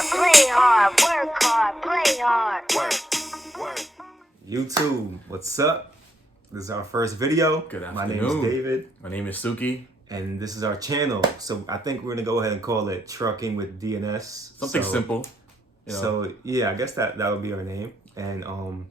work hard, play hard. YouTube, what's up? This is our first video. Good My name afternoon. is David, My name is Suki. and this is our channel. So I think we're gonna go ahead and call it Trucking with DNS. Something simple. You know. So yeah, I guess that would be our name. And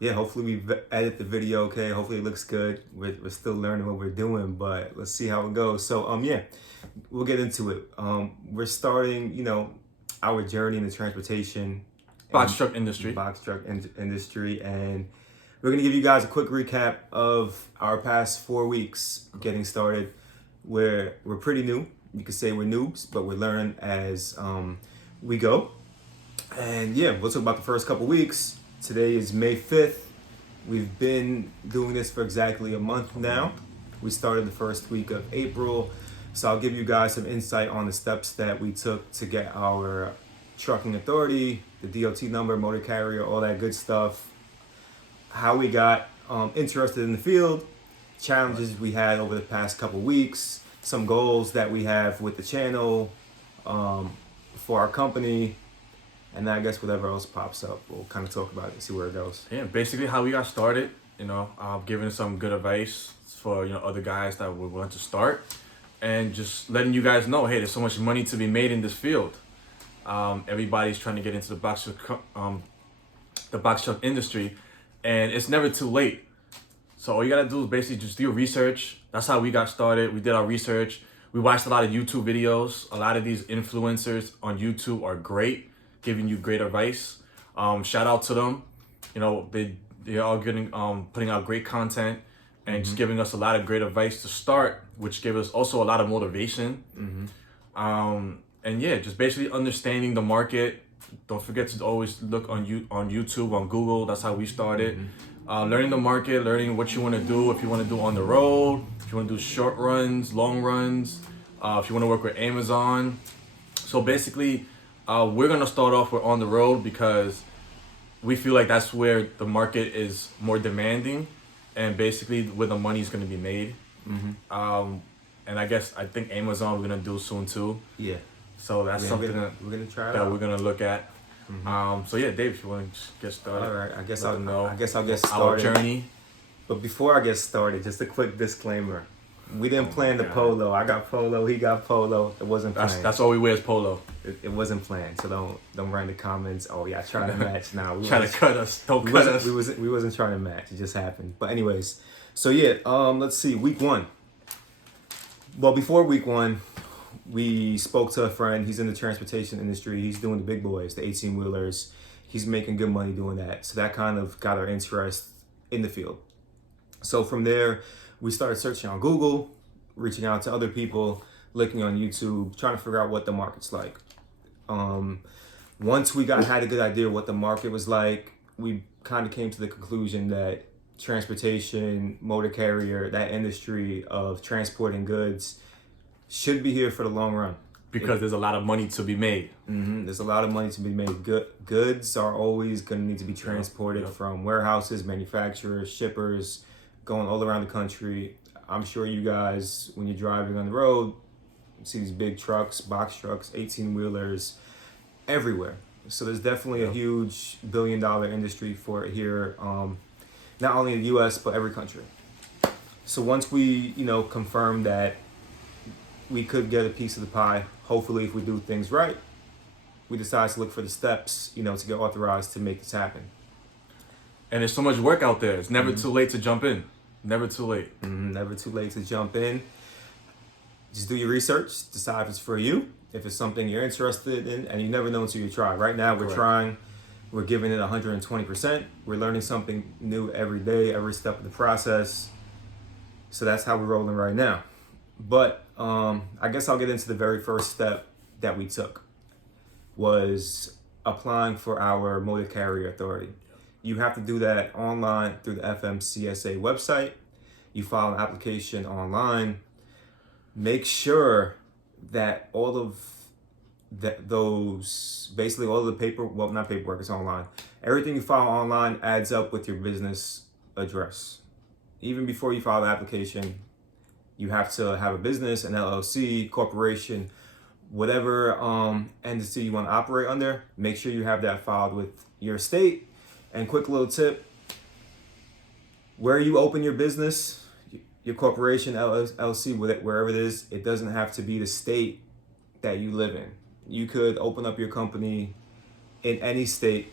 yeah, hopefully we edit the video okay. Hopefully it looks good. We're still learning what we're doing, but let's see how it goes. So yeah, we'll get into it. We're starting, our journey in the transportation Box truck industry. industry, and we're gonna give you guys a quick recap of our past 4 weeks getting started. We're pretty new. You could say we're noobs, but we're learning as we go. And yeah, we'll talk about the first couple weeks. Today is May 5th. We've been doing this for exactly a month now. We started the first week of April. So I'll give you guys some insight on the steps that we took to get our trucking authority, the DOT number, motor carrier, all that good stuff. How we got interested in the field, challenges we had over the past couple weeks, some goals that we have with the channel, for our company, and then I guess whatever else pops up, we'll kind of talk about it, see where it goes. Yeah, basically how we got started. Giving some good advice for other guys that would want to start, and just letting you guys know, hey, there's so much money to be made in this field. Everybody's trying to get into the box truck industry, and it's never too late. So all you gotta do is basically just do your research. That's how we got started. We did our research. We watched a lot of YouTube videos. A lot of these influencers on YouTube are great, giving you great advice. Shout out to them. They're all getting putting out great content and just giving us a lot of great advice to start, which gave us also a lot of motivation. And yeah, just basically understanding the market. Don't forget to always look on YouTube, on Google. That's how we started. Learning the market, learning what you want to do. If you want to do on the road, if you want to do short runs, long runs, if you want to work with Amazon. So basically, we're going to start off with on the road because we feel like that's where the market is more demanding and basically where the money is going to be made. And I think Amazon we're going to do soon too. Yeah. So that's something we're gonna try that out. we're gonna look at. So yeah, Dave, if you want to get started. All right, I guess let I'll them know get our started. journey. But before I get started, just a quick disclaimer: we didn't plan the God. polo. I got polo. He got polo. It wasn't planned. That's all we wear is polo. It wasn't planned. So don't write in the comments. Oh yeah, trying to match now. Trying to cut us. Don't cut us. We wasn't trying to match. It just happened. But anyways, so yeah. Let's see. Week 1. Well, before week 1. We spoke to a friend. He's in the transportation industry. He's doing the big boys, the 18-wheelers. He's making good money doing that. So that kind of got our interest in the field. So from there, we started searching on Google, reaching out to other people, looking on YouTube, trying to figure out what the market's like. Once we had a good idea of what the market was like, we kind of came to the conclusion that transportation, motor carrier, that industry of transporting goods should be here for the long run. Because there's a lot of money to be made. There's a lot of money to be made. Goods are always going to need to be transported from warehouses, manufacturers, shippers, going all around the country. I'm sure you guys, when you're driving on the road, see these big trucks, box trucks, 18-wheelers everywhere. So there's definitely a huge billion-dollar industry for it here, not only in the U.S., but every country. So once we, confirm that we could get a piece of the pie, hopefully if we do things right, we decide to look for the steps, to get authorized to make this happen. And there's so much work out there. It's never too late to jump in. Never too late. Never too late to jump in. Just do your research, decide if it's for you, if it's something you're interested in, and you never know until you try. Right now, we're trying. We're giving it 120%. We're learning something new every day, every step of the process. So that's how we're rolling right now. But I guess I'll get into the very first step that we took, was applying for our motor carrier authority. You have to do that online through the FMCSA website. You file an application online. Make sure that all of basically all of the paperwork is online. Everything you file online adds up with your business address. Even before you file the application, you have to have a business, an LLC, corporation, whatever entity you want to operate under, make sure you have that filed with your state. And quick little tip, where you open your business, your corporation, LLC, wherever it is, it doesn't have to be the state that you live in. You could open up your company in any state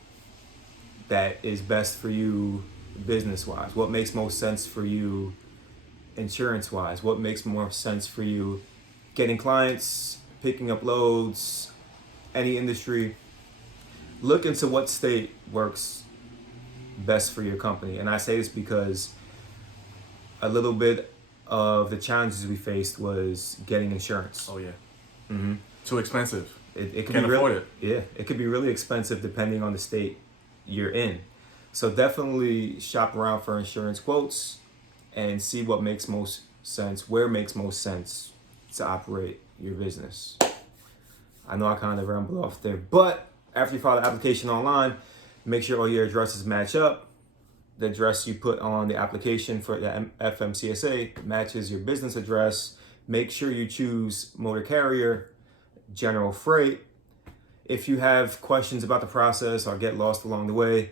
that is best for you business-wise. What makes most sense for you insurance-wise? What makes more sense for you getting clients, picking up loads, any industry? Look into what state works best for your company. And I say this because a little bit of the challenges we faced was getting insurance. Oh yeah. Too expensive. It could Can't be afford it. Yeah, it could be really expensive depending on the state you're in. So definitely shop around for insurance quotes and see what makes most sense, where makes most sense to operate your business. I know I kind of rambled off there, but after you file the application online, make sure all your addresses match up. The address you put on the application for the FMCSA matches your business address. Make sure you choose motor carrier, general freight. If you have questions about the process or get lost along the way,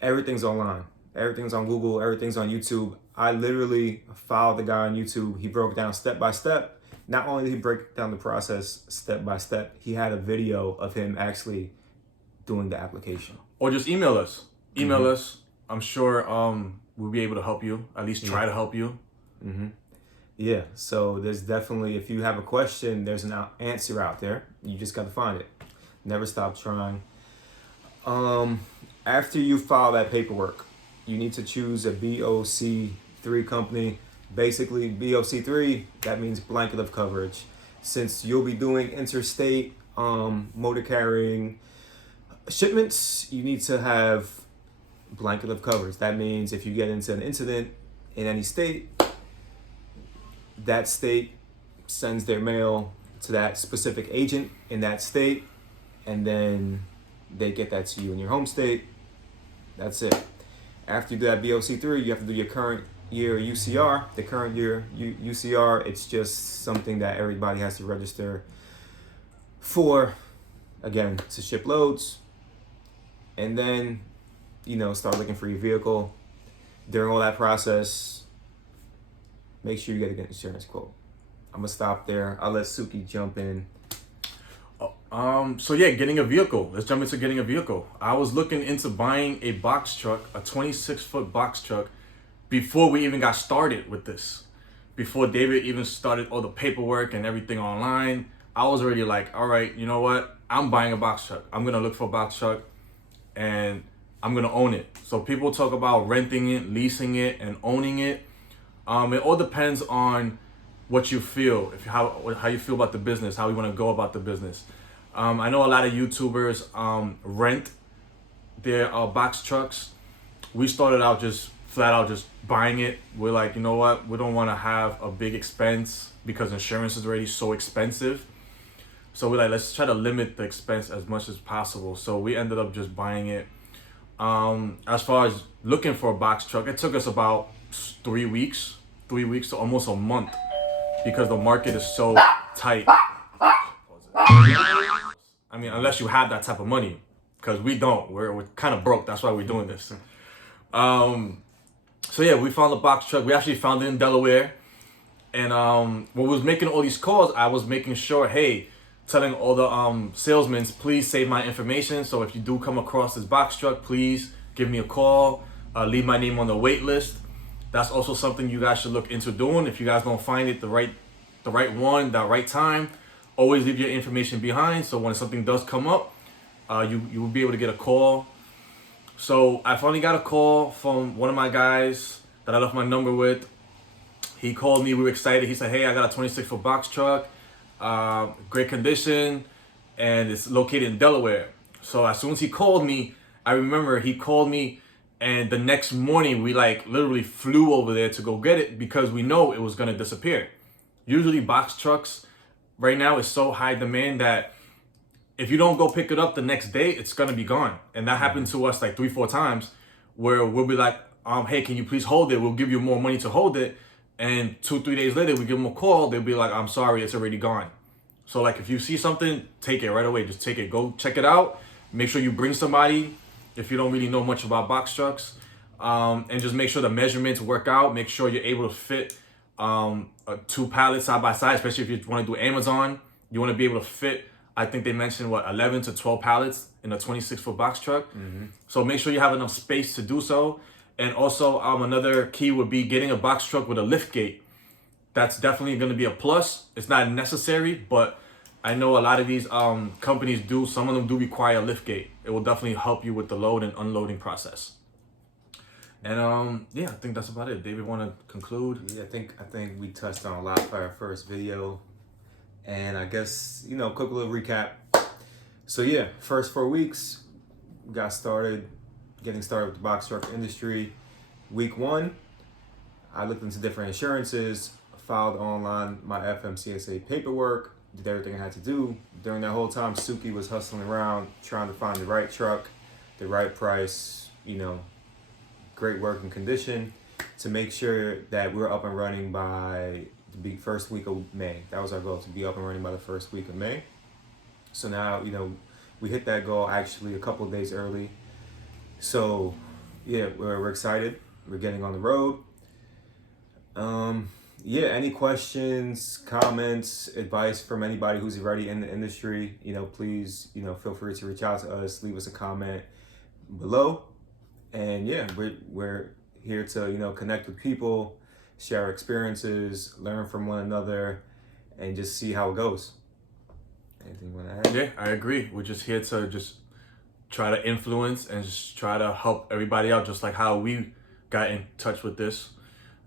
everything's online. Everything's on Google, everything's on YouTube. I literally followed the guy on YouTube. He broke it down step by step. Not only did he break down the process step by step, he had a video of him actually doing the application. Or just email us. Email us. I'm sure we'll be able to help you, at least try to help you. Yeah, so there's definitely, if you have a question, there's an answer out there. You just got to find it. Never stop trying. After you file that paperwork, you need to choose a BOC3 company. Basically, BOC3, that means blanket of coverage. Since you'll be doing interstate motor carrying shipments, you need to have blanket of coverage. That means if you get into an incident in any state, that state sends their mail to that specific agent in that state, and then they get that to you in your home state. That's it. After you do that BOC3, you have to do your current year UCR. The current year UCR, it's just something that everybody has to register for, again, to ship loads. And then, start looking for your vehicle. During all that process, make sure you get a good insurance quote. I'm gonna stop there. I'll let Suki jump in. So yeah, getting a vehicle. Let's jump into getting a vehicle. I was looking into buying a box truck, a 26-foot box truck, before we even got started with this. Before David even started all the paperwork and everything online, I was already like, all right, you know what? I'm buying a box truck. I'm gonna look for a box truck and I'm gonna own it. So people talk about renting it, leasing it, and owning it. It all depends on what you feel, how you feel about the business, how you want to go about the business. I know a lot of YouTubers rent their box trucks. We started out just flat out just buying it. We're like, you know what? We don't want to have a big expense because insurance is already so expensive. So we're like, let's try to limit the expense as much as possible. So we ended up just buying it. As far as looking for a box truck, it took us about 3 weeks to almost a month because the market is so tight. I mean, unless you have that type of money, because we don't. We're kind of broke. That's why we're doing this. So yeah, we found the box truck. We actually found it in Delaware. And when we was making all these calls, I was making sure, telling all the salesmen, please save my information. So if you do come across this box truck, please give me a call. Leave my name on the wait list. That's also something you guys should look into doing. If you guys don't find it the right one, that right time, always leave your information behind. So when something does come up, you will be able to get a call. So I finally got a call from one of my guys that I left my number with. He called me. We were excited. He said, hey, I got a 26-foot box truck, great condition, and it's located in Delaware. So as soon as he called me, I remember he called me, and the next morning we literally flew over there to go get it because we know it was going to disappear. Usually box trucks right now is so high demand that if you don't go pick it up the next day, it's going to be gone. And that happened to us 3-4 times where we'll be like, hey, can you please hold it? We'll give you more money to hold it. And 2-3 days later, we give them a call. They'll be like, I'm sorry, it's already gone. So like if you see something, take it right away. Just take it. Go check it out. Make sure you bring somebody if you don't really know much about box trucks. And just make sure the measurements work out. Make sure you're able to fit 2 pallets side by side, especially if you want to do Amazon. You want to be able to fit, I think they mentioned, 11 to 12 pallets in a 26-foot box truck. So make sure you have enough space to do so. And also another key would be getting a box truck with a lift gate. That's definitely going to be a plus. It's not necessary, but I know a lot of these companies do. Some of them do require a lift gate. It will definitely help you with the load and unloading process. And yeah, I think that's about it. David, want to conclude? Yeah, I think we touched on a lot for our first video, and I guess quick little recap. So yeah, first 4 weeks, we got getting started with the box truck industry. Week 1, I looked into different insurances, filed online my FMCSA paperwork, did everything I had to do. During that whole time, Suki was hustling around trying to find the right truck, the right price, great working condition, to make sure that we're up and running by the first week of May. That was our goal, to be up and running by the first week of May. So now, we hit that goal actually a couple of days early. So yeah, we're excited. We're getting on the road. Yeah, any questions, comments, advice from anybody who's already in the industry, please, feel free to reach out to us, leave us a comment below. And yeah, we're here to, connect with people, share our experiences, learn from one another, and just see how it goes. Anything you want to add? Yeah, I agree. We're just here to just try to influence and just try to help everybody out, just like how we got in touch with this.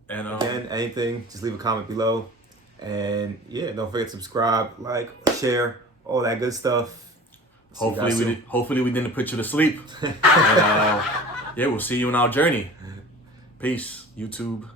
And again, anything, just leave a comment below. And yeah, don't forget to subscribe, like, share, all that good stuff. Hopefully we didn't put you to sleep. And yeah, we'll see you in our journey. Peace, YouTube.